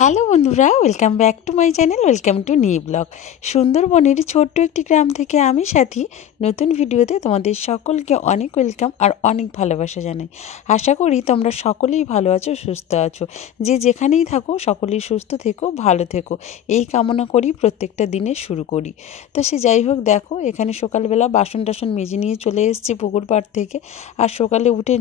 Hello বন্ধুরা, welcome back to my channel, welcome to new blog. সুন্দরবনের ছোট্ট একটি গ্রাম থেকে আমি সাথী নতুন ভিডিওতে তোমাদের সকলকে অনেক ওয়েলকাম আর অনেক ভালোবাসা জানাই। আশা করি তোমরা সকলেই ভালো আছো, সুস্থ আছো। যে যেখানেই থাকো সকলেই সুস্থ থেকো, ভালো থেকো, এই কামনা করি প্রত্যেকটা দিনে শুরু করি। তো সে যাই হোক, দেখো এখানে সকালবেলা বাসন টাসন মেজে নিয়ে চলে এসেছি পুকুর পাড় থেকে। আর সকালে উঠে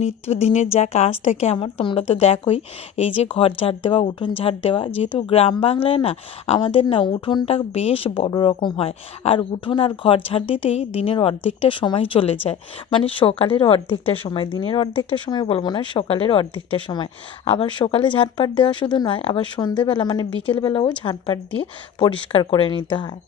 নিত্য দিনের যা কাজ থাকে আমার, তোমরা তো দেখোই, এই যে ঘর ঝাড় দেওয়া, উঠোন ঝাড় দেওয়া। যেহেতু গ্রাম বাংলায় না আমাদের না উঠোনটা বেশ বড় রকম হয়, আর উঠোন আর ঘর ঝাড় দিতেই দিনের অর্ধেকটা সময় চলে যায়। মানে সকালের অর্ধেকটা সময়, দিনের অর্ধেকটা সময় বলবো না, সকালের অর্ধেকটা সময়। আবার সকালে ঝাঁটপাট দেওয়া শুধু নয়, আবার সন্ধেবেলা মানে বিকেলবেলাও ঝাঁটপাট দিয়ে পরিষ্কার করে নিতে হয়।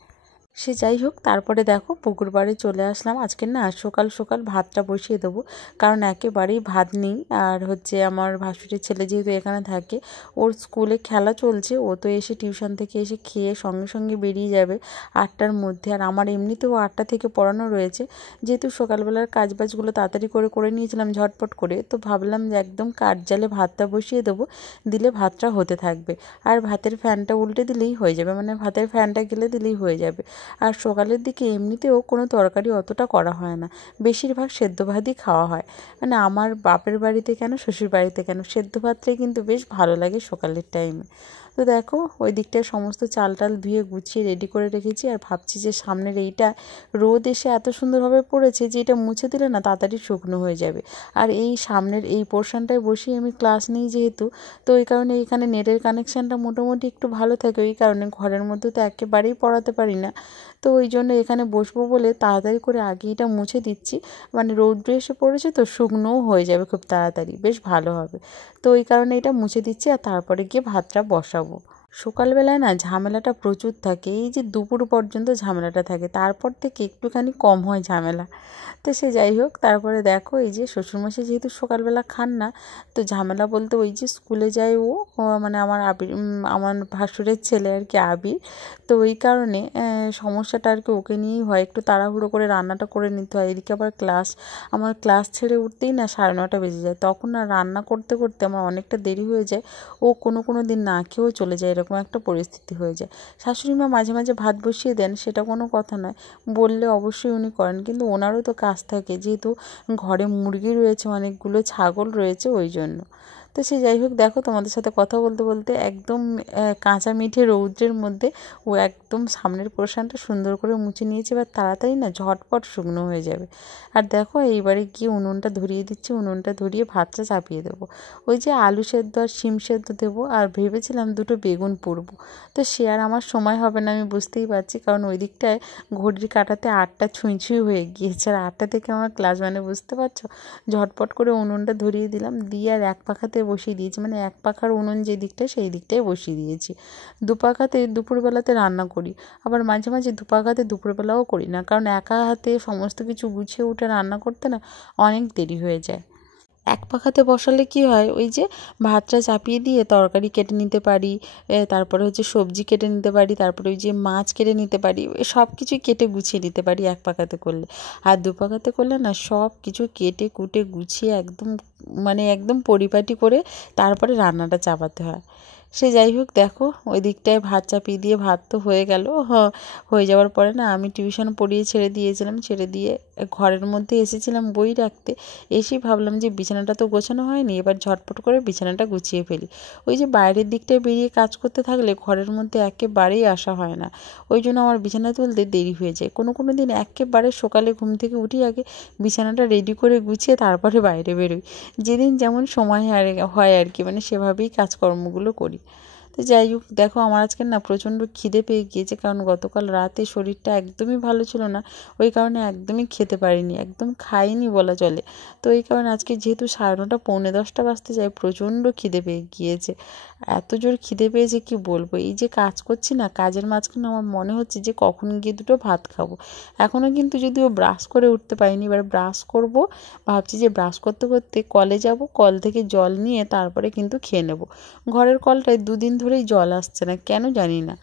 সে যাই হোক, তারপরে দেখো পুকুর পাড়ে চলে আসলাম। আজকে না সকাল সকাল ভাতটা বসিয়ে দেবো, কারণ একেবারেই ভাত নেই। আর হচ্ছে আমার ভাসুরের ছেলে যেহেতু এখানে থাকে, ওর স্কুলে খেলা চলছে, ও তো এসে টিউশন থেকে এসে খেয়ে সঙ্গে সঙ্গে বেরিয়ে যাবে 8টার মধ্যে। আর আমার এমনিতেও 8টা থেকে পড়ানো রয়েছে। যেহেতু সকালবেলার কাজবাজগুলো তাড়াতাড়ি করে নিয়েছিলাম ঝটপট করে, তো ভাবলাম যে একদম কাঠ জ্বালে ভাতটা বসিয়ে দেবো, দিলে ভাতটা হতে থাকবে। আর ভাতের ফ্যানটা উল্টে দিলেই হয়ে যাবে, মানে ভাতের ফ্যানটা গেলে দিলেই হয়ে যাবে। আর সকালের দিকে এমনিতেও কোনো তরকারি অতটা করা হয় না, বেশিরভাগ সেদ্ধ ভাতই খাওয়া হয়। মানে আমার বাপের বাড়িতে কেন, শ্বশুর বাড়িতে কেন, সেদ্ধ ভাতটাই কিন্তু বেশ ভালো লাগে সকালের টাইমে। তো দেখো ওই দিকটায় সমস্ত চাল টাল ধুয়ে গুছিয়ে রেডি করে রেখেছি। আর ভাবছি যে সামনের এইটা রোদ এসে এত সুন্দরভাবে পড়েছে যে এটা মুছে দিলে না তাড়াতাড়ি শুকনো হয়ে যাবে। আর এই সামনের এই পোর্শনটায় বসেই আমি ক্লাস নিই যেহেতু, তো ওই কারণে এখানে নেটের কানেকশানটা মোটামুটি একটু ভালো থাকে। ওই কারণে ঘরের মধ্যে তো একেবারেই পড়াতে পারি না, তো ওই জন্য এখানে বসবো বলে তাড়াতাড়ি করে আগে এটা মুছে দিচ্ছি। মানে রৌদ্র এসে পড়েছে তো শুকনোও হয়ে যাবে খুব তাড়াতাড়ি, বেশ ভালো হবে। তো ওই কারণে এটা মুছে দিচ্ছি, আর তারপরে গিয়ে ভাতটা বসাবো। সকালবেলায় না ঝামেলাটা প্রচুর থাকে, এই যে দুপুর পর্যন্ত ঝামেলাটা থাকে, তারপর থেকে একটুখানি কম হয় ঝামেলা। তো সে যাই হোক, তারপরে দেখো এই যে শ্বশুরমশাই যেহেতু সকালবেলা খান না, তো ঝামেলা বলতে ওই যে স্কুলে যায় ও, মানে আমার আবির, আমার ভাসুরের ছেলে আর কি, আবির। তো ওই কারণে সমস্যাটা আর কি ওকে নিয়েই হয়, একটু তাড়াহুড়ো করে রান্নাটা করে নিতে হয়। এদিকে আবার আমার ক্লাস ছেড়ে উঠতেই না 9:30 বেজে যায়, তখন না রান্না করতে করতে আমার অনেকটা দেরি হয়ে যায়। ও কোনো দিন না খেয়েও চলে যায়, এরকম একটা পরিস্থিতি হয়ে যায়। শাশুড়ি মা মাঝে মাঝে ভাত বসিয়ে দেন, সেটা কোনো কথা নয়, বললে অবশ্যই উনি করেন, কিন্তু ওনারও তো কাজ থাকে, যেহেতু ঘরে মুরগি রয়েছে, অনেকগুলো ছাগল রয়েছে, ওই জন্য। তো সে যাই হোক, দেখো তোমাদের সাথে কথা বলতে বলতে একদম কাঁচা মিঠে রৌদ্রের মধ্যে ও একদম সামনের পোর্শনটা সুন্দর করে মুছে নিয়েছে। এবার তাড়াতাড়ি না ঝটপট শুকনো হয়ে যাবে। আর দেখো এইবারে গিয়ে উনুনটা ধরিয়ে দিচ্ছি, উনুনটা ধরিয়ে ভাতটা চাপিয়ে দেবো। ওই যে আলু সেদ্ধ আর শিম সেদ্ধ দেবো, আর ভেবেছিলাম 2টো বেগুন পুড়বো। তো সে আর আমার সময় হবে না, আমি বুঝতেই পারছি, কারণ ওই দিকটায় ঘড়ির কাঁটাতে 8টা ছুঁই হয়ে গিয়েছে। আর 8টা থেকে আমার ক্লাস, মানে বুঝতে পারছো। ঝটপট করে উনুনটা ধরিয়ে দিলাম, দিয়ে আর এক পাখাতে বসিয়ে দিয়েছি, মানে এক পাখার উনুন যে দিকটায় সেই দিকটায় বসিয়ে দিয়েছি। দুপাখাতে দুপুরবেলাতে রান্না করি, আবার মাঝে মাঝে দুপাখাতে দুপুরবেলাও করি না, কারণ একা হাতে সমস্ত কিছু গুছিয়ে উঠে রান্না করতে না অনেক দেরি হয়ে যায়। এক পাখাতে বসালে কি হয়, ওই যে ভাতটা চাপিয়ে দিয়ে তরকারি কেটে নিতে পারি, তারপরে হচ্ছে সবজি কেটে নিতে পারি, তারপরে ওই যে মাছ কেটে নিতে পারি, সব কিছুই কেটে গুছিয়ে নিতে পারি এক পাখাতে করলে। আর দু পাখাতে করলে না সব কিছু কেটে কুটে গুছিয়ে একদম, মানে একদম পরিপাটি করে তারপরে রান্নাটা চাপাতে হয়। সে যাই হোক, দেখো ওই দিকটায় ভাত চাপিয়ে দিয়ে ভাত তো হয়ে গেল। হয়ে যাওয়ার পরে না আমি টিউশন পড়িয়ে ছেড়ে দিয়েছিলাম, ছেড়ে দিয়ে ঘরের মধ্যে এসেছিলাম বই রাখতে। এসেই ভাবলাম যে বিছানাটা তো গোছানো হয়নি, এবার ঝটপট করে বিছানাটা গুছিয়ে ফেলি। ওই যে বাইরের দিকটায় বেরিয়ে কাজ করতে থাকলে ঘরের মধ্যে একেবারেই আসা হয় না, ওই জন্য আমার বিছানা তুলতে দেরি হয়ে যায়। কোনো দিন একেবারে সকালে ঘুম থেকে উঠি আগে বিছানাটা রেডি করে গুছিয়ে তারপরে বাইরে বেরোই, যেদিন যেমন সময় হয় আর কি, মানে সেভাবেই কাজকর্মগুলো করি। তো যাই হোক দেখো আমার আজকে না প্রচণ্ড খিদে পেয়ে গিয়েছে, কারণ গতকাল রাতে শরীরটা একদমই ভালো ছিল না, ওই কারণে একদমই খেতে পারিনি, একদম খাইনি বলা চলে। তো এই কারণে আজকে যেহেতু 9:30 পৌনে 10টা বাজতে যায়, প্রচণ্ড খিদে পেয়ে গিয়েছে। এত জোর খিদে পেয়েছে কি বলবো। এই যে কাজ করছি না, কাজের মাঝখানে আমার মনে হচ্ছে যে কখন গিয়ে দুটো ভাত খাবো। এখনও কিন্তু যদিও ব্রাশ করে উঠতে পারিনি, এবার ব্রাশ করব। ভাবছি যে ব্রাশ করতে করতে কলে যাব, কল থেকে জল নিয়ে তারপরে কিন্তু খেয়ে নেব। ঘরের কলটায় 2 দিন ধরেই জল আসছে না, কেন জানি না।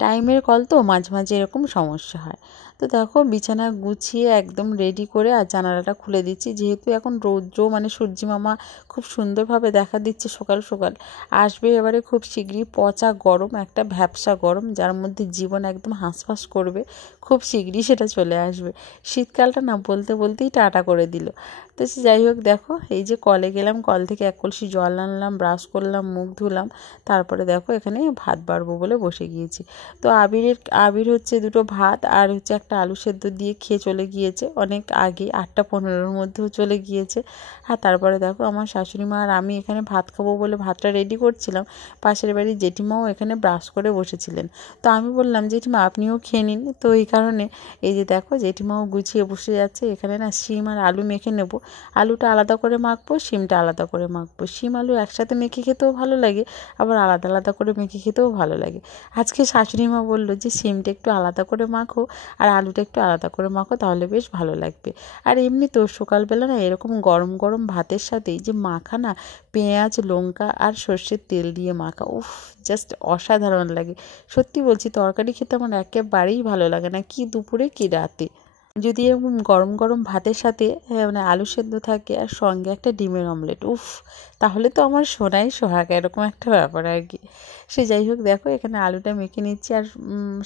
টাইমের কল তো মাঝে মাঝে এরকম সমস্যা হয়। তো দেখো বিছানা গুছিয়ে একদম রেডি করে আর জানালাটা খুলে দিচ্ছি, যেহেতু এখন রৌদ্র মানে সূর্যি মামা খুব সুন্দরভাবে দেখা দিচ্ছে সকাল সকাল। আসবে এবারে খুব শীঘ্রই পচা গরম, একটা ভ্যাপসা গরম, যার মধ্যে জীবন একদম হাঁসফাঁস করবে, খুব শীঘ্রই সেটা চলে আসবে। শীতকালটা না বলতে বলতেই টাটা করে দিল। তো সে যাই হোক দেখো, এই যে কলে গেলাম, কল থেকে 1 কলসি জল আনলাম, ব্রাশ করলাম, মুখ ধুলাম, তারপরে দেখো এখানে ভাত বাড়বো বলে বসে গিয়েছি। তো আবির হচ্ছে 2টো ভাত আর হচ্ছে একটা আলু সেদ্ধ দিয়ে খেয়ে চলে গিয়েছে অনেক আগে, 8টা 15-র মধ্যেও চলে গিয়েছে। আর তারপরে দেখো আমার শাশুড়ি মা আর আমি এখানে ভাত খাবো বলে ভাতটা রেডি করছিলাম। পাশের বাড়ির জেঠিমাও এখানে ব্রাশ করে বসেছিলেন। তো আমি বললাম জেঠিমা আপনিও খেয়ে নিন। তো এই কারণে এই যে দেখো জেঠিমাও গুছিয়ে বসে যাচ্ছে। এখানে না শিম আর আলু মেখে নেব। আলুটা আলাদা করে মাখবো, শিমটা আলাদা করে মাখবো। শিম আলু একসাথে মেখে খেতেও ভালো লাগে, আবার আলাদা আলাদা করে মেখে খেতেও ভালো লাগে। আজকে শাশুড়ি মা বললো যে শিমটা একটু আলাদা করে মাখো আর আলুটা একটু আলাদা করে মাখো, তাহলে বেশ ভালো লাগবে। আর এমনি তো সকালবেলা না এরকম গরম গরম ভাতের সাথে যে মাখা না, পেঁয়াজ লঙ্কা আর সর্ষের তেল দিয়ে মাখা, উফ জাস্ট অসাধারণ লাগে। সত্যি বলছি, তরকারি খেতে আমার একেবারেই ভালো লাগে না, কি দুপুরে কি রাতে। যদি এরকম গরম গরম ভাতের সাথে মানে আলু সেদ্ধ থাকে আর সঙ্গে একটা ডিমের অমলেট, উফ, তাহলে তো আমার সোনাই সোহাগা, এরকম একটা ব্যাপার আর কি। সে যাই হোক দেখো এখানে আলুটা মেখে নিচ্ছি, আর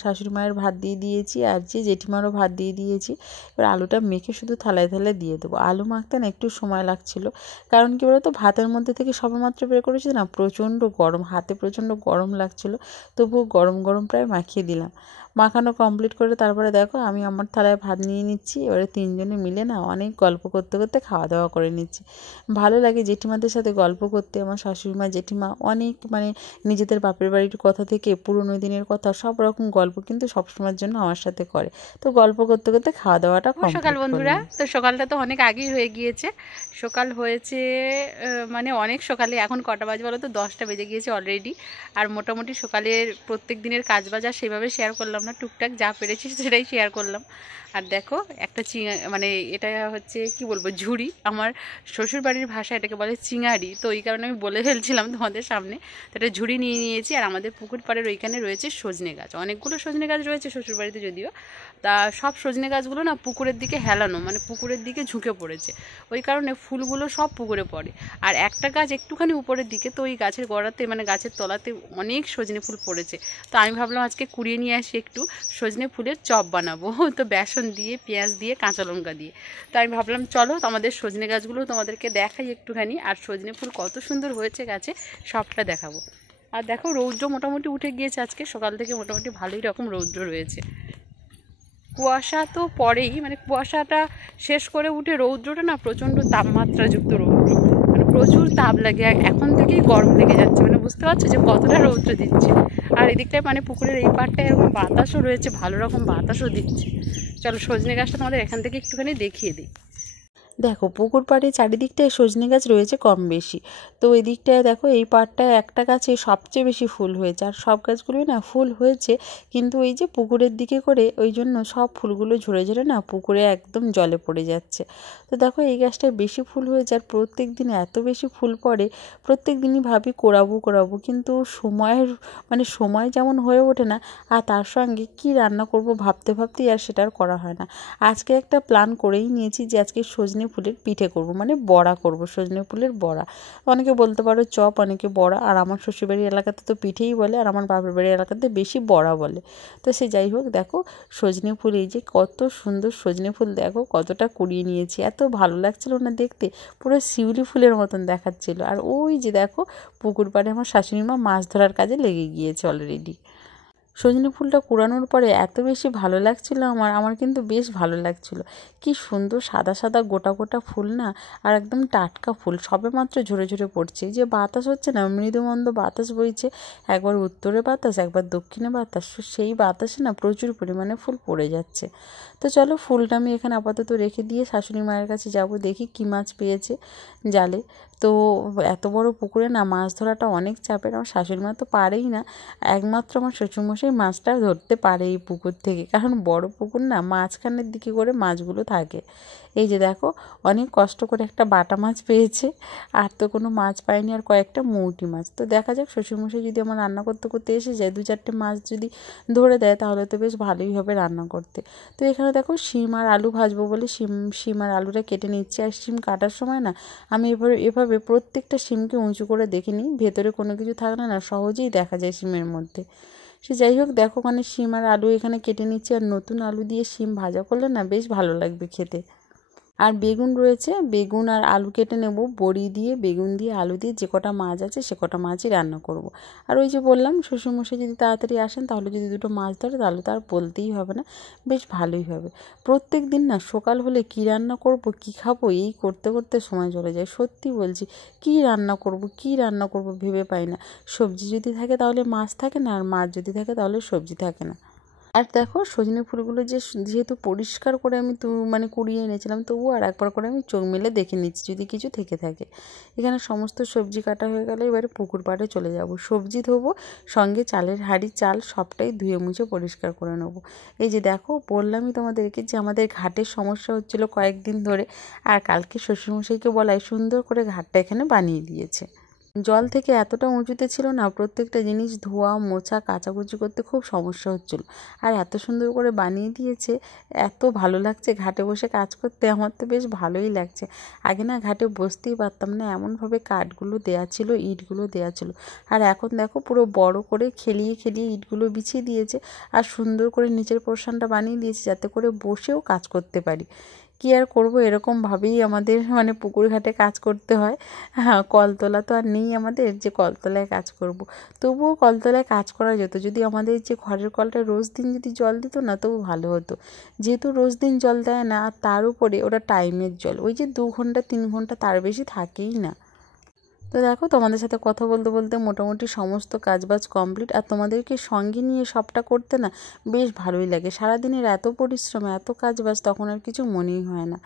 শাশুড়ি মায়ের ভাত দিয়ে দিয়েছি, আর যে জেঠিমারও ভাত দিয়ে দিয়েছি। এবার আলুটা মেখে শুধু থালায় থালায় দিয়ে দেবো। আলু মাখতে না একটু সময় লাগছিল, কারণ কি বলতো ভাতের মধ্যে থেকে সবেমাত্র বের করেছি না, প্রচণ্ড গরম, হাতে প্রচণ্ড গরম লাগছিল, তবুও গরম গরম প্রায় মাখিয়ে দিলাম। মাখানো কমপ্লিট করে তারপরে দেখো আমি আমার থালায় ভাত নিয়ে নিচ্ছি। এবারে 3জনে মিলে না অনেক গল্প করতে করতে খাওয়া দাওয়া করে নিচ্ছি। ভালো লাগে জেঠিমাদের সাথে গল্প করতে। আমার শাশুড়ি মা জেঠিমা অনেক মানে নিজেদের বাপের বাড়ির কথা থেকে পুরনো দিনের কথা সব রকম গল্প কিন্তু সবসময়ের জন্য আমার সাথে করে। তো গল্প করতে করতে খাওয়া দাওয়াটা কমপ্লিট সকাল বন্ধুরা, তো সকালটা তো অনেক আগেই হয়ে গিয়েছে। সকাল হয়েছে মানে অনেক সকালে। এখন কটা বাজে বলো তো? 10টা বেজে গিয়েছে অলরেডি। আর মোটামুটি সকালের প্রত্যেক দিনের কাজ বাজার সেভাবে শেয়ার করলাম না, টুকটাক যা পেরেছি সেটাই শেয়ার করলাম। আর দেখো একটা মানে এটা হচ্ছে কি বলবো, ঝুড়ি। আমার শ্বশুরবাড়ির ভাষা এটাকে বলে চিঙারি, তো ওই কারণে আমি বলে ফেলছিলাম তোমাদের সামনে। তো একটা ঝুড়ি নিয়ে নিয়েছি। আর আমাদের পুকুর পাড়ের ওইখানে রয়েছে সজনে গাছ, অনেকগুলো সজনে গাছ রয়েছে শ্বশুরবাড়িতে যদিও। তা সব সজনে গাছগুলো না পুকুরের দিকে হেলানো, মানে পুকুরের দিকে ঝুঁকে পড়েছে, ওই কারণে ফুলগুলো সব পুকুরে পড়ে। আর একটা গাছ একটুখানি উপরের দিকে, তো ওই গাছের গোড়াতে মানে গাছের তলাতে অনেক সজনে ফুল পড়েছে। তো আমি ভাবলাম আজকে কুড়িয়ে নিয়ে আসি, একটু সজনে ফুলের চপ বানাবো, তো বেসন দিয়ে পেঁয়াজ দিয়ে কাঁচা লঙ্কা দিয়ে। তো আমি ভাবলাম চলো আমাদের সজনে গাছগুলো তোমাদেরকে দেখাই একটুখানি, আর সজনে ফুল কত সুন্দর হয়েছে গাছে সবটা দেখাবো। আর দেখো রৌদ্র মোটামুটি উঠে গিয়েছে, আজকে সকাল থেকে মোটামুটি ভালোই রকম রৌদ্র রয়েছে। কুয়াশা তো পরেই, মানে কুয়াশাটা শেষ করে উঠে রৌদ্রটা না প্রচণ্ড তাপমাত্রাযুক্ত রৌদ্র, মানে প্রচুর তাপ লাগে। আর এখন থেকেই গরম লেগে যাচ্ছে, মানে বুঝতে পারছো যে কতটা রৌদ্র দিচ্ছে। আর এদিকটায় মানে পুকুরের এই পাড়টায় এরকম বাতাসও রয়েছে, ভালো রকম বাতাসও দিচ্ছে। চলো সজনে গাছটা তোমাদের এখান থেকে একটুখানি দেখিয়ে দিই। দেখো পুকুর পাড়ে চারিদিকটায় সজনে গাছ রয়েছে কম বেশি। তো এই দিকটায় দেখো এই পাড়টায় একটা গাছে সবচেয়ে বেশি ফুল হয়েছে, আর সব গাছগুলোই না ফুল হয়েছে, কিন্তু এই যে পুকুরের দিকে করে ওই জন্য সব ফুলগুলো ঝরে ঝরে না পুকুরে একদম জলে পড়ে যাচ্ছে। তো দেখো এই গাছটায় বেশি ফুল হয়েছে, আর প্রত্যেক দিন এত বেশি ফুল পড়ে, প্রত্যেক দিনই ভাবি কোরাবো, কিন্তু সময় যেমন হয়ে ওঠে না, আর তার সঙ্গে কি রান্না করব ভাবতে ভাবতেই আর সেটা আর করা হয় না। আজকে একটা প্ল্যান করেই নিয়েছি যে আজকে সজনে ফুলের পিঠে করব, মানে বড়া করব, সজনে ফুলের বড়া। অনেকে বলতে পারো চপ, অনেকে বড়া, আর আমার শ্বশুরবাড়ির এলাকাতে তো পিঠেই বলে, আর আমার বাপের বাড়ির এলাকাতে বেশি বড়া বলে। তো সে যাই হোক দেখো সজনে ফুল, এই যে কত সুন্দর সজনে ফুল, দেখো কতটা কুড়িয়ে নিয়েছি, এত ভালো লাগছিল না দেখতে, পুরো শিউলি ফুলের মতন দেখাচ্ছিল। আর ওই যে দেখো পুকুর পাড়ে আমার শাশুড়ি মা মাছ ধরার কাজে লেগে গিয়েছে অলরেডি। সজনে ফুলটা কুড়ানোর পরে এত বেশি ভালো লাগছিল আমার কিন্তু বেশ ভালো লাগছিল। কি সুন্দর সাদা সাদা গোটা গোটা ফুল না, আর একদম টাটকা ফুল, সবে মাত্র ঝরে ঝরে পড়ছে। যে বাতাস হচ্ছে না, মৃদুমন্দ বাতাস বইছে, একবার উত্তরে বাতাস একবার দক্ষিণে বাতাস, সেই বাতাসে না প্রচুর পরিমাণে ফুল পড়ে যাচ্ছে। তো চলো ফুলটা আমি এখানে আপাতত রেখে দিয়ে শাশুড়ি মায়ের কাছে যাব, দেখি কী মাছ পেয়েছে জালে। তো এত বড় পুকুরে না মাছ ধরাটা অনেক চাপের, আমার শাশুড়ি মা তো পারেই না, একমাত্র আমার শ্বশুরমশাই মাছটা ধরতে পারে এই পুকুর থেকে, কারণ বড় পুকুর না, মাঝখানের দিকে করে মাছগুলো থাকে। এই যে দেখো অনেক কষ্ট করে একটা বাটা মাছ পেয়েছে, আর তো কোনো মাছ পায়নি, আর কয়েকটা মৌটি মাছ। তো দেখা যাক শ্বশুরমশাই যদি আমার রান্না করতে করতে এসে যায়, 2-4টে মাছ যদি ধরে দেয় তাহলে তো বেশ ভালোই হবে রান্না করতে। তো এখানে দেখো শিম আর আলু ভাজবো বলে শিম আর আলুটা কেটে নিচ্ছি। আর শিম কাটার সময় না আমি এভাবে প্রত্যেকটা শিমকে উঁচু করে দেখে নিই, ভেতরে কোনো কিছু থাকলে না সহজেই দেখা যায় শিমের মধ্যে। সে যাই হোক, দেখো ওখানে শিম আর আলু এখানে কেটে নিচ্ছি। আর নতুন আলু দিয়ে শিম ভাজা করলে না বেশ ভালো লাগবে খেতে। আর বেগুন রয়েছে, বেগুন আর আলু কেটে নেব, বড়ি দিয়ে বেগুন দিয়ে আলু দিয়ে যে কটা মাছ আছে সে কটা মাছই রান্না করব। আর ওই যে বললাম শ্বশুরমশাই যদি তাড়াতাড়ি আসেন তাহলে যদি 2টো মাছ ধরে তাহলে তো আর বলতেই হবে না, বেশ ভালোই হবে। প্রত্যেক দিন না সকাল হলে কী রান্না করব কী খাবো এই করতে করতে সময় চলে যায়, সত্যি বলছি। কী রান্না করব ভেবে পাই না। সবজি যদি থাকে তাহলে মাছ থাকে না, আর মাছ যদি থাকে তাহলে সবজি থাকে না। আর দেখো সজনে ফুলগুলো যেহেতু পরিষ্কার করে আমি কুড়িয়ে এনেছিলাম, তবুও আর একবার করে আমি চোখ মেলে দেখে নিচ্ছি যদি কিছু থেকে থাকে। এখানে সমস্ত সবজি কাটা হয়ে গেলে এবারে পুকুর পাড়ে চলে যাব, সবজি ধোবো, সঙ্গে চালের হাঁড়ি চাল সবটাই ধুয়ে মুছে পরিষ্কার করে নেবো। এই যে দেখো বললামই তোমাদেরকে যে আমাদের ঘাটের সমস্যা হচ্ছিলো কয়েকদিন ধরে, আর কালকে শ্বশুরমশাইকে বলায় সুন্দর করে ঘাটটা এখানে বানিয়ে দিয়েছে। জল থেকে এতটা উঁচুতে ছিল না, প্রত্যেকটা জিনিস ধোয়া মোছা কাচাকুচি করতে খুব সমস্যা হচ্ছিল। আর এত সুন্দর করে বানিয়ে দিয়েছে, এত ভালো লাগছে ঘাটে বসে কাজ করতে, আমার তো বেশ ভালোই লাগছে। আগে না ঘাটে বসতেই পারতাম না, এমনভাবে কাঠগুলো দেওয়া ছিল, ইটগুলো দেওয়া ছিল। আর এখন দেখো পুরো বড় করে খেলিয়ে খেলিয়ে ইটগুলো বিছিয়ে দিয়েছে, আর সুন্দর করে নিচের পোর্শনটা বানিয়ে দিয়েছে যাতে করে বসেও কাজ করতে পারি। কী আর করবো, এরকমভাবেই আমাদের পুকুর ঘাটে কাজ করতে হয়। হ্যাঁ, কলতলা তো আর নেই আমাদের যে কলতলায় কাজ করব। তবুও কলতলায় কাজ করা যেত যদি আমাদের যে ঘরের কলটা রোজ দিন যদি জল দিত না, তবু ভালো হতো। যেহেতু রোজ দিন জল দেয় না, আর তার উপরে ওটা টাইমের জল, ওই যে 2 ঘন্টা 3 ঘন্টা তার বেশি থাকেই না। তো দেখো তোমাদের সাথে কথা বলতে বলতে মোটামুটি সমস্ত কাজবাজ কমপ্লিট। আর তোমাদেরকে সঙ্গে নিয়ে সবটা করতে না বেশ ভালোই লাগে। সারাদিনের এত পরিশ্রম এত কাজবাজ তখন আর কিছু মনেই হয় না।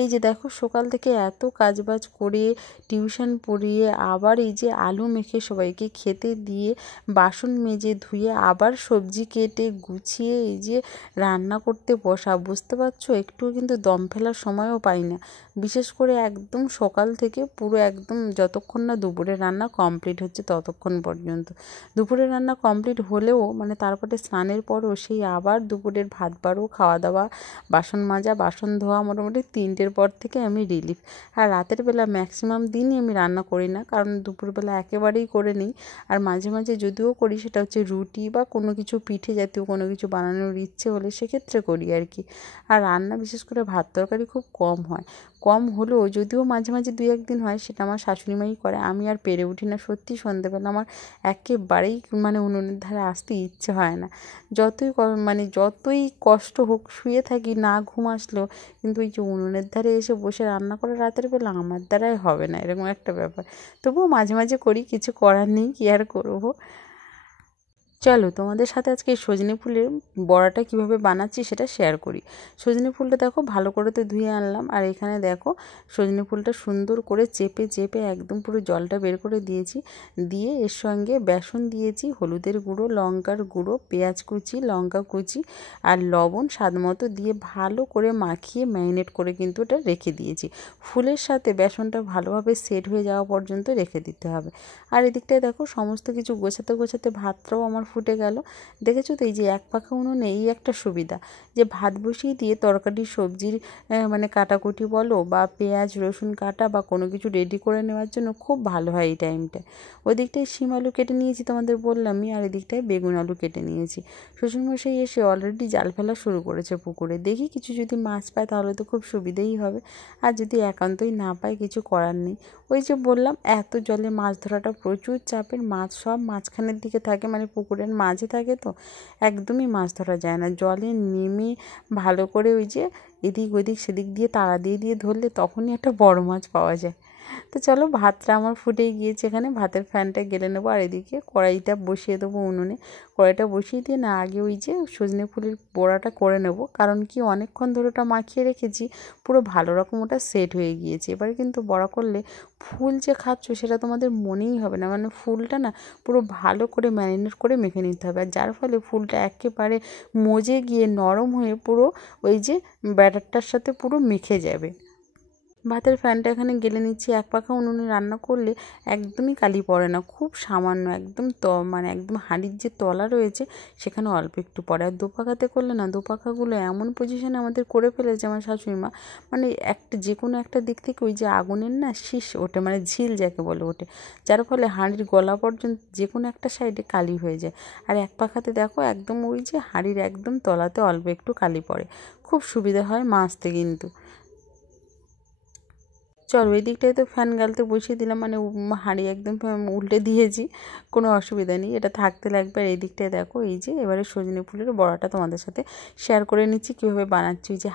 এই যে দেখো সকাল থেকে এত কাজবাজ করে টিউশন পড়িয়ে আবার এই যে আলু মেখে সবাইকে খেতে দিয়ে বাসন মেজে ধুয়ে আবার সবজি কেটে গুছিয়ে এই যে রান্না করতে বসা, বুঝতে পারছো একটুও কিন্তু দম ফেলার সময়ও পাই না। বিশেষ করে একদম সকাল থেকে পুরো একদম যতক্ষণ না দুপুরের রান্না কমপ্লিট হচ্ছে ততক্ষণ পর্যন্ত। দুপুরের রান্না কমপ্লিট হলেও তারপরে স্নানের পরও সেই আবার দুপুরের ভাত বাড়ো, খাওয়া দাওয়া, বাসন মাজা, বাসন ধোয়া, মোটামুটি 3টের পর থেকে আমি রিলিফ। আর রাতের বেলা ম্যাক্সিমাম দিনই আমি রান্না করি না, কারণ দুপুরবেলা একেবারেই করে নিই। আর মাঝে মাঝে যদিও করি সেটা হচ্ছে রুটি বা কোনো কিছু পিঠে জাতীয় কোনো কিছু বানানোর ইচ্ছে হলে সেক্ষেত্রে করি আর কি। আর রান্না বিশেষ করে ভাত তরকারি খুব কম হয়, কম হলেও যদিও মাঝে মাঝে 2-1 দিন হয়, সেটা আমার শাশুড়িমাই করে, আমি আর পেরে উঠি না। সত্যি সন্ধ্যেবেলা আমার একেবারেই উনুনের ধারে আসতে ইচ্ছে হয় না। যতই কষ্ট হোক শুয়ে থাকি না ঘুম আসলেও, কিন্তু ওই যে উনুনের ধারে এসে বসে রান্না করে রাতের বেলা আমার দ্বারাই হবে না, এরকম একটা ব্যাপার। তবুও মাঝে মাঝে করি, কিছু করার নেই, কী আর করবো। চলো তোমাদের সাথে আজকে সজনে ফুলের বড়াটা কিভাবে বানাচ্ছি সেটা শেয়ার করি। সজনে ফুলটা দেখো ভালো করে তো ধুয়ে আনলাম, আর এখানে দেখো সজনে ফুলটা সুন্দর করে চেপে চেপে একদম পুরো জলটা বের করে দিয়েছি। দিয়ে এর সঙ্গে বেসন দিয়েছি, হলুদের গুঁড়ো, লঙ্কার গুঁড়ো, পেঁয়াজ কুচি, লঙ্কা কুচি আর লবণ স্বাদ মতো দিয়ে ভালো করে মাখিয়ে ম্যারিনেট করে কিন্তু ওটা রেখে দিয়েছি। ফুলের সাথে বেসনটা ভালোভাবে সেট হয়ে যাওয়া পর্যন্ত রেখে দিতে হবে। আর এদিকটায় দেখো সমস্ত কিছু গোছাতে গোছাতে ভাতটাও আমার ফুটে গেল। দেখেছো তো এই যে এক পাখা উনুনে এই একটা সুবিধা, যে ভাত বসিয়ে দিয়ে তরকারি সবজির কাটাকুটি বলো বা পেঁয়াজ রসুন কাটা বা কোনো কিছু রেডি করে নেওয়ার জন্য খুব ভালো হয় এই টাইমটায়। ওই দিকটায় শিম আলু কেটে নিয়েছি তোমাদের বললামই, আর এদিকটায় বেগুন আলু কেটে নিয়েছি। শ্বশুরমশাই এসে অলরেডি জাল ফেলা শুরু করেছে পুকুরে, দেখি কিছু যদি মাছ পায় তাহলে তো খুব সুবিধেই হবে, আর যদি একান্তই না পায় কিছু করার নেই। ওই যে বললাম এত জলে মাছ ধরাটা প্রচুর চাপের, মাছ সব মাঝখানের দিকে থাকে, পুকুরে জলের মাঝে থাকে তো একদমই মাছ ধরা যায় না। জলে নেমে ভালো করে ওই যে এদিক ওদিক সেদিক দিয়ে তাড়া দিয়ে দিয়ে ধরলে তখনই একটা বড় মাছ পাওয়া যায়। তো চলো, ভাতটা আমার ফুটেই গিয়েছে, এখানে ভাতের ফ্যানটা গেলে নেবো। আর এদিকে কড়াইটা বসিয়ে দেবো উনুনে। কড়াইটা বসিয়ে দিয়ে না আগে ওই যে সজনে ফুলের বড়াটা করে নেব, কারণ কি অনেকক্ষণ ধরে ওটা মাখিয়ে রেখেছি, পুরো ভালো রকম ওটা সেট হয়ে গিয়েছে। এবারে কিন্তু বড়া করলে ফুল যে খাচ্ছ সেটা তোমাদের মনেই হবে না, মানে ফুলটা না পুরো ভালো করে ম্যারিনেট করে মেখে নিতে হবে, আর যার ফলে ফুলটা একেবারে মজে গিয়ে নরম হয়ে পুরো ওই যে ব্যাটারটার সাথে পুরো মেখে যাবে। ভাতের ফ্যানটা এখানে গেলে নিচ্ছি। এক পাখা উনুনে রান্না করলে একদমই কালি পড়ে না, খুব সামান্য একদম মানে একদম হাঁড়ির যে তলা রয়েছে সেখানে অল্প একটু পড়ে। আর দুপাখাতে করলে না দুপাখাগুলো এমন পজিশনে আমাদের করে ফেলেছে আমার শাশুড়ি মা, মানে একটা যে কোনো একটা দিক থেকে ওই যে আগুনের না শীষ ওঠে, মানে ঝিল যাকে বলে ওঠে, যার ফলে হাঁড়ির গলা পর্যন্ত যে কোনো একটা সাইডে কালি হয়ে যায়। আর এক পাখাতে দেখো একদম ওই যে হাঁড়ির একদম তলাতে অল্প একটু কালি পড়ে, খুব সুবিধা হয় মাজতে কিন্তু। চলো এই দিকটায় তো ফ্যান গালতে বসিয়ে দিলাম, মানে হাঁড়ি একদম উল্টে দিয়েছি, কোনো অসুবিধা নেই, এটা থাকতে লাগবে। আর এই দিকটায় দেখো এই যে এবারে সজনে ফুলের বড়াটা তোমাদের সাথে শেয়ার করে নিচ্ছি কীভাবে বানাচ্ছি। যে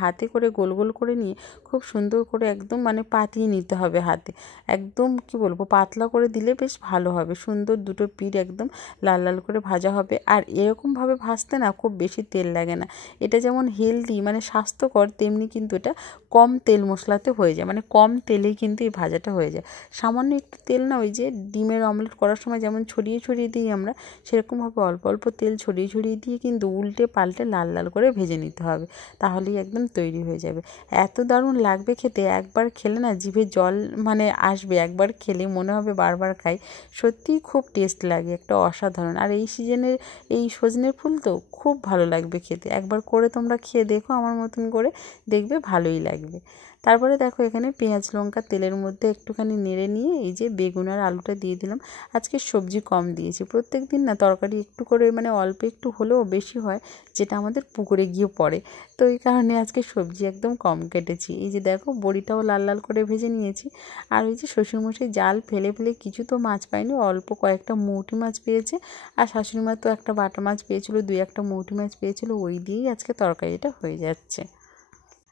হাতে করে গোল গোল করে নিয়ে খুব সুন্দর করে একদম মানে পাতিয়ে নিতে হবে হাতে, একদম কি বলবো পাতলা করে দিলে বেশ ভালো হবে, সুন্দর দুটো পিঠ একদম লাল লাল করে ভাজা হবে। আর এরকমভাবে ভাজতে না খুব বেশি তেল লাগে না, এটা যেমন হেলদি মানে স্বাস্থ্যকর, তেমনি কিন্তু এটা কম তেল মশলাতে হয়ে যায়, মানে কম তেলেই কিন্তু এই ভাজাটা হয়ে যায়। সামান্য একটু তেল না ওই যে ডিমের অমলেট করার সময় যেমন ছড়িয়ে ছড়িয়ে দিই আমরা, সেরকমভাবে অল্প অল্প তেল ছড়িয়ে ছড়িয়ে দিয়ে কিন্তু উল্টে পাল্টে লাল লাল করে ভেজে নিতে হবে, তাহলেই একদম তৈরি হয়ে যাবে। এত দারুণ লাগবে খেতে, একবার খেলে না জিভে জল মানে আসবে, একবার খেলে মনে হবে বারবার খাই, সত্যিই খুব টেস্ট লাগে, একটা অসাধারণ। আর এই সিজনের এই সজনের ফুল তো খুব ভালো লাগবে খেতে, একবার করে তোমরা খেয়ে দেখো আমার মতন করে, দেখবে ভালোই লাগবে। তারপরে দেখো এখানে পেঁয়াজ লঙ্কা তেলের মধ্যে একটুখানি নেড়ে নিয়ে এই যে বেগুন আর আলুটা দিয়ে দিলাম। আজকে সবজি কম দিয়েছি, প্রত্যেক দিন না তরকারি একটু করে মানে অল্প একটু হলেও বেশি হয়, যেটা আমাদের পুকুরে গিয়ে পড়ে, তো এই কারণে আজকে সবজি একদম কম কেটেছি। এই যে দেখো বড়িটাও লাল লাল করে ভেজে নিয়েছি। আর ওই যে শ্বশুরমশাই জাল ফেলে ফেলে কিছু তো মাছ পায়নি, অল্প কয়েকটা মৌটি মাছ পেয়েছে, আর শাশুড়ি মা তো একটা বাটা মাছ পেয়েছিল, দুই একটা মৌটি মাছ পেয়েছিল, ওই দিয়েই আজকে তরকারিটা হয়ে যাচ্ছে।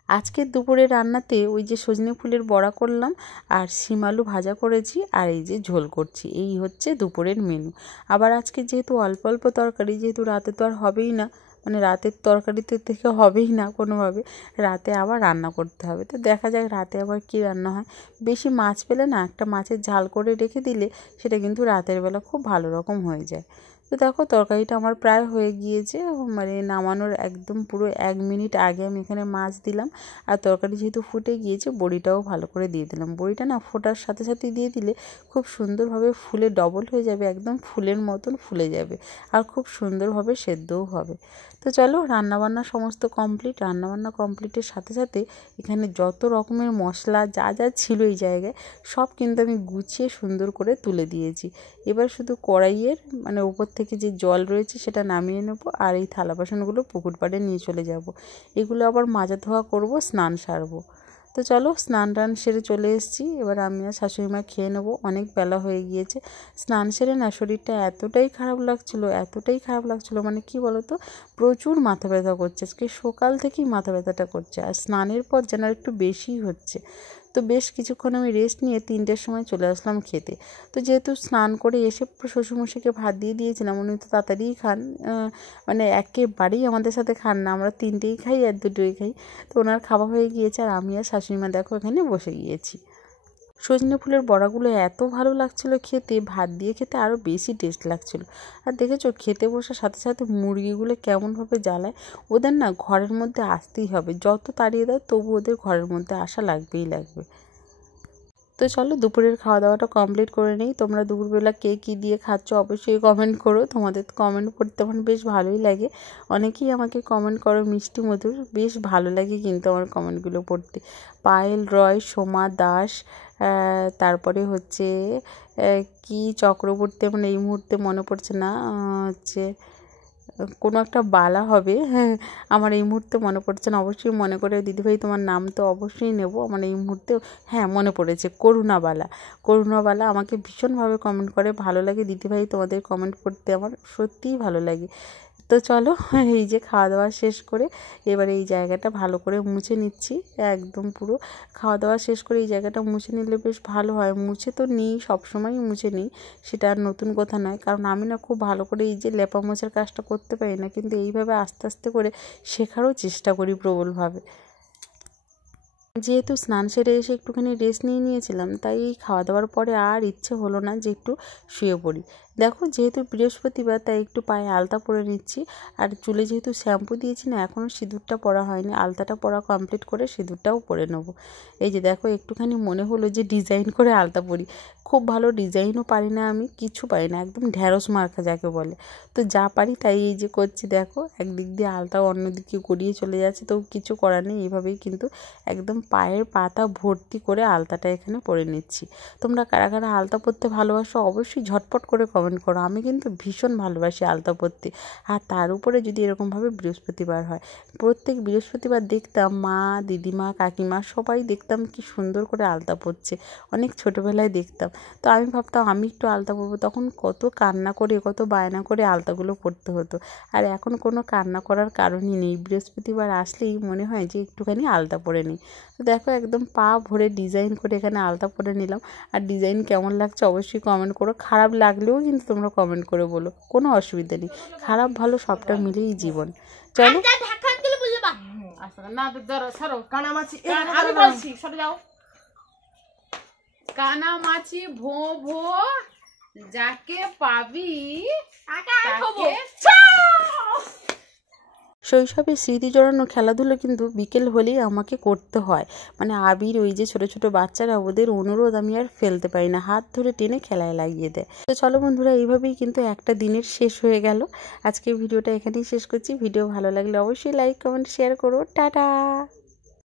আজকে দুপুরে রান্নাতে ওই যে সজনে ফুলের বড়া করলাম, আর শিম আলু ভাজা করেছি, আর এই যে ঝোল করছি, এই হচ্ছে দুপুরের মেনু। আবার আজকে যেহেতু অল্প অল্প তরকারি, যেহেতু রাতে তো আর হবেই না, মানে রাতের তরকারিতে থেকে হবেই না কোনোভাবে, রাতে আবার রান্না করতে হবে। তো দেখা যাক রাতে আবার কি রান্না হয়। বেশি মাছ পেলে না একটা মাছের ঝাল করে রেখে দিলে সেটা কিন্তু রাতের বেলা খুব ভালো রকম হয়ে যায়। তো দেখো তরকারিটা আমার প্রায় হয়ে গিয়েছে, মানে নামানোর একদম পুরো 1 মিনিট আগে আমি এখানে মাছ দিলাম। আর তরকারি যেহেতু ফুটে গিয়েছে, বড়িটাও ভালো করে দিয়ে দিলাম। বড়িটা না ফোটার সাথে সাথেই দিয়ে দিলে খুব সুন্দরভাবে ফুলে ডবল হয়ে যাবে, একদম ফুলের মতন ফুলে যাবে, আর খুব সুন্দরভাবে সেদ্ধও হবে। তো চলো রান্নাবান্না সমস্ত কমপ্লিট। রান্নাবান্না কমপ্লিটের সাথে সাথে এখানে যত রকমের মশলা যা যা ছিল এই জায়গায় সব কিন্তু আমি গুছিয়ে সুন্দর করে তুলে দিয়েছি। এবার শুধু কড়াইয়ের মানে উপর থেকে যে জল রয়েছে সেটা নামিয়ে নেব, আর এই থালা বাসনগুলো পুকুর পাড়ে নিয়ে চলে যাব। এগুলো আবার মাজা ধোয়া করব, স্নান সারবো। তো চলো স্নান টান সেরে চলে এসেছি, এবার আমি আর শাশুড়ি মা খেয়ে নেবো, অনেক বেলা হয়ে গিয়েছে। স্নান সেরে না শরীরটা এতটাই খারাপ লাগছিলো, মানে কি বলো তো, প্রচুর মাথা ব্যথা করছে, আজকে সকাল থেকেই মাথা ব্যথাটা করছে, আর স্নানের পর যেন একটু বেশিই হচ্ছে। তো বেশ কিছুক্ষণ আমি রেস্ট নিয়ে 3টের সময় চলে আসলাম খেতে। তো যেহেতু স্নান করে এসে শ্বশুরমশাইকে ভাত দিয়ে দিয়েছিলাম, উনি তো তাড়াতাড়িই খান, মানে একেবারেই আমাদের সাথে খান না, আমরা 3টেই খাই আর 2টোই খাই। তো ওনার খাওয়া হয়ে গিয়েছে, আর আমি আর শাশুড়ি মা দেখো এখানে বসে গিয়েছি। সজনে ফুলের বড়াগুলো এত ভালো লাগছিলো খেতে, ভাত দিয়ে খেতে আরও বেশি টেস্ট লাগছিলো। আর দেখেছো খেতে বসার সাথে সাথে মুরগিগুলো কেমনভাবে জ্বালায়, ওদের না ঘরের মধ্যে আসতেই হবে, যত তাড়িয়ে দাও তবু ওদের ঘরের মধ্যে আসা লাগবেই লাগবে। তো চলো দুপুরের খাওয়া দাওয়াটা কমপ্লিট করে নিই। তোমরা দুপুরবেলা কে কী দিয়ে খাচ্ছ অবশ্যই কমেন্ট করো, তোমাদের কমেন্ট পড়তে আমার বেশ ভালোই লাগে। অনেকেই আমাকে কমেন্ট করো মিষ্টি মধুর, বেশ ভালো লাগে কিন্তু আমার কমেন্টগুলো পড়তে। পায়েল রয়, সোমা দাস, তারপরে হচ্ছে কি চক্রবর্তী, মানে এই মুহূর্তে মনে পড়ছে না, হচ্ছে কোনো একটা বালা হবে। হ্যাঁ, আমার এই মুহূর্তে মনে পড়ছে না, অবশ্যই মনে করে দিদিভাই তোমার নাম তো অবশ্যই নেব। আমার এই মুহূর্তে হ্যাঁ মনে পড়েছে, করুণাবালা। করুণাবালা আমাকে ভীষণভাবে কমেন্ট করে, ভালো লাগে দিদিভাই তোমাদের কমেন্ট পড়তে, আমার সত্যিই ভালো লাগে। তো চলো, এই যে খাওয়া দাওয়া শেষ করে এবারে এই জায়গাটা ভালো করে মুছে নিচ্ছি। একদম পুরো খাওয়া দাওয়া শেষ করে এই জায়গাটা মুছে নিলে বেশ ভালো হয়। মুছে তো নিই, সবসময়ই মুছে নিই, সেটা আর নতুন কথা নয়। কারণ আমি না খুব ভালো করে এই যে লেপা মোছার কাজটা করতে পারি না, কিন্তু এইভাবে আস্তে আস্তে করে শেখারও চেষ্টা করি প্রবলভাবে। যেহেতু স্নান সেরে এসে একটুখানি রেস্ট নিয়েছিলাম, তাই এই খাওয়া দাওয়ার পরে আর ইচ্ছে হলো না যে একটু শুয়ে পড়ি। দেখো, যেহেতু বৃহস্পতিবার তাই একটু পায়ে আলতা পরে নিচ্ছি। আর চুলে যেহেতু শ্যাম্পু দিয়েছি না, এখনও সিঁদুরটা পরা হয়নি, আলতাটা পরা কমপ্লিট করে সিঁদুরটাও পরে নেবো। এই যে দেখো, একটুখানি মনে হলো যে ডিজাইন করে আলতা পরি। খুব ভালো ডিজাইনও পারি না, আমি কিছু পারি না, একদম ঢ্যাঁড়স মার্কা যাকে বলে। তো যা পারি তাই এই যে করছি। দেখো, একদিক দিয়ে আলতাও অন্যদিকে গড়িয়ে চলে যাচ্ছে, তো কিছু করার নেই, এইভাবেই কিন্তু একদম পায়ের পাতা ভর্তি করে আলতাটা এখানে পরে নিচ্ছি। তোমরা কারা কারা আলতা পরতে ভালোবাসো অবশ্যই ঝটপট করে কমেন্ট করো। আমি কিন্তু ভীষণ ভালোবাসি আলতা পরতে। আর তার উপরে যদি এরকমভাবে বৃহস্পতিবার হয়, প্রত্যেক বৃহস্পতিবার দেখতাম মা, দিদিমা, কাকিমা সবাই দেখতাম কি সুন্দর করে আলতা পরছে, অনেক ছোটোবেলায় দেখতাম। তো আমি ভাবতাম আমি একটু আলতা পরবো, তখন কত কান্না করে কত বায়না করে আলতাগুলো পরতে হতো। আর এখন কোনো কান্না করার কারণই নেই, বৃহস্পতিবার আসলেই মনে হয় যে একটুখানি আলতা পরে নিই। তো দেখো, একদম পা ভরে ডিজাইন করে এখানে আলতা পরে নিলাম। আর ডিজাইন কেমন লাগছে অবশ্যই কমেন্ট করো, খারাপ লাগলেও কিন্তু তোমরা কমেন্ট করে বলো, কোনো অসুবিধা নেই, খারাপ ভালো সবটা মিলেই জীবন। চলো, কানামাছি ভো ভো যাকে পাবি তাকে শৈশবে স্মৃতি জড়ানো খেলাধুলো কিন্তু বিকেল হলেই আমাকে করতে হয়। মানে আবির, ওই যে ছোট ছোট বাচ্চারা, ওদের অনুরোধ আমি আর ফেলতে পারি না, হাত ধরে টেনে খেলায় লাগিয়ে দেয়। তো চলো বন্ধুরা, এইভাবেই কিন্তু একটা দিনের শেষ হয়ে গেল। আজকে ভিডিওটা এখানেই শেষ করছি। ভিডিও ভালো লাগলে অবশ্যই লাইক, কমেন্ট, শেয়ার করো। টাটা।